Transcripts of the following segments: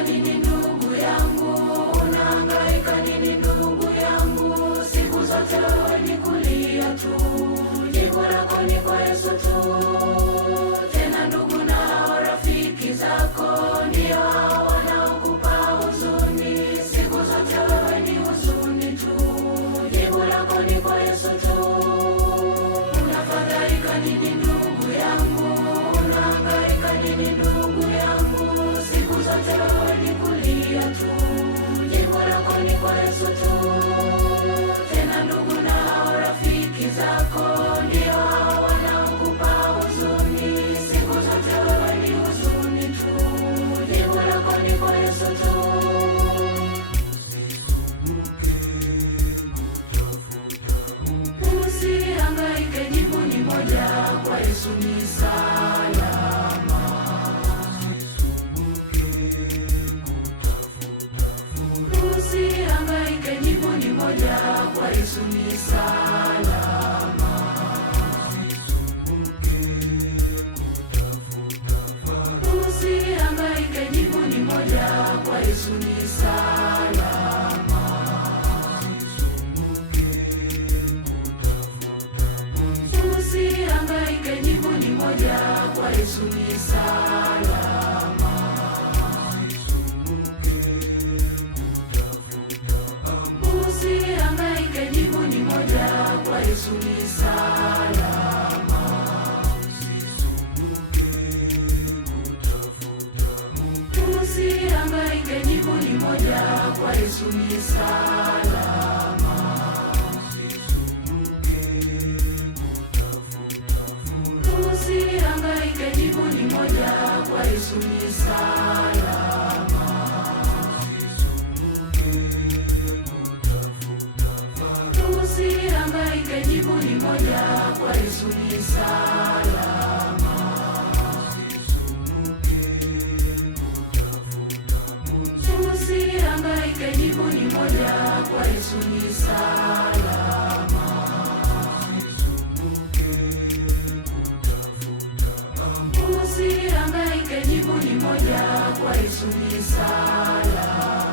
Unahangaika nini ndugu yangu? Unahangaika nini ndugu yangu? Siku zote wewe ni kulia tu, jibu lako ni kwa Yesu tu. Tena ndugu na hao rafiki zako ndio hao wanaokupa huzuni, siku zote wewe ni huzuni tu, jibu lako ni kwa Yesu tu. Unafadhaika nini ndugu yangu? Unahangaika nini ndugu yangu? Siku zote wewe ni kulia tu, jibu lako ni kwa Yesu tu. Tena ndugu na hao rafiki zako ndio hao wanaokupa huzuni, siku zote wewe ni huzuni tu, jibu lako ni kwa Yesu tu. Usihangaike, jibu ni moja, kwa Yesu ni salama. Usihangaike, jibu ni moja, kwa Yesu ni salama. Usihangaike, jibu ni moja, kwa Yesu ni salama. Usihangaike, jibu ni moja, kwa Yesu ni salama. Usihangaike, jibu ni moja, kwa Yesu ni salama. Usihangaike, jibu ni moja, kwa Yesu ni salama. Usihangaike, jibu ni moja, kwa Yesu ni salama. Usihangaike, jibu ni moja, kwa Yesu ni salama. Usihangaike, jibu ni moja, kwa Yesu ni salama. Usihangaike, jibu ni moja, kwa Yesu ni salama.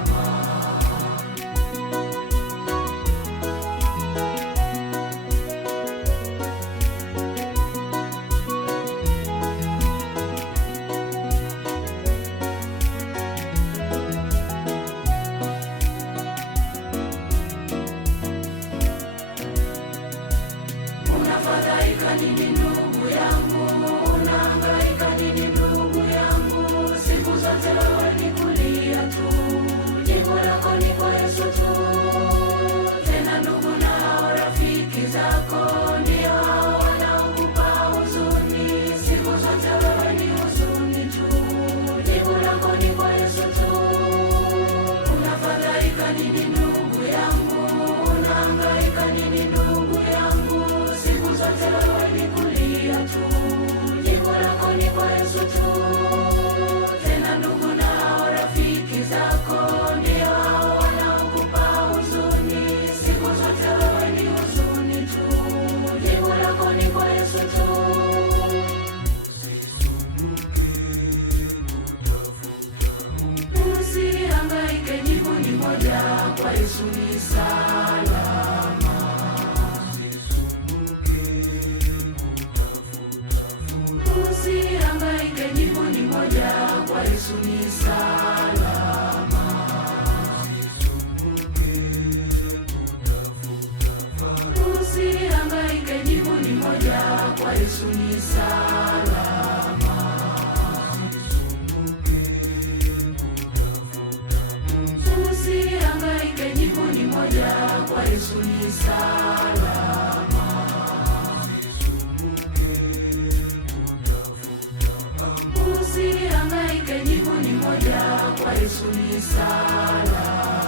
Unafadhaika nini ndugu yangu? Unahangaika nini ndugu yangu? Siku zote wewe ni kulia tu, jibu lako ni kwa Yesu tu. Tena ndugu na hao rafiki zako ndio hao wanaokupa huzuni, siku zote wewe ni huzuni tu, jibu lako ni kwa Yesu tu. Unafadhaika nini ndugu yangu? Unahangaika nini ndugu yangu? Siku zote wewe ni kulia tu, jibu lako ni kwa Yesu tu. Tena ndugu na hao rafiki zako ndio hao wanaokupa huzuni, siku zote wewe ni huzuni tu, jibu lako ni kwa Yesu tu. Usihangaike, jibu ni moja, kwa Yesu ni salama. Usihangaike, jibu ni moja, kwa Yesu ni salama. Usihangaike, jibu ni moja, kwa Yesu ni salama. Usihangaike, jibu ni moja, kwa Yesu ni salama. Usihangaike, jibu ni moja, kwa Yesu ni salama.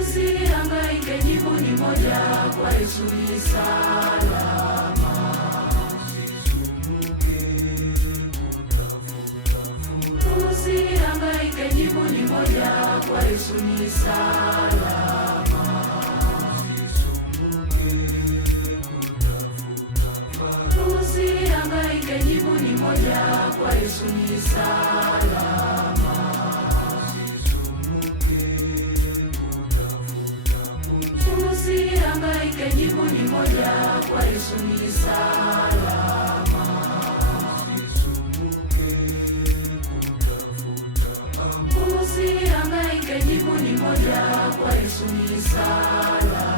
Usihangaike, jibu ni moja, kwa Yesu ni salama. Usihangaike, jibu ni moja, kwa Yesu ni salama. Usihangaike, jibu Usihangaike, jibu ni moja, kwa Yesu ni salama. Usihangaike, jibu ni moja, kwa Yesu ni salama.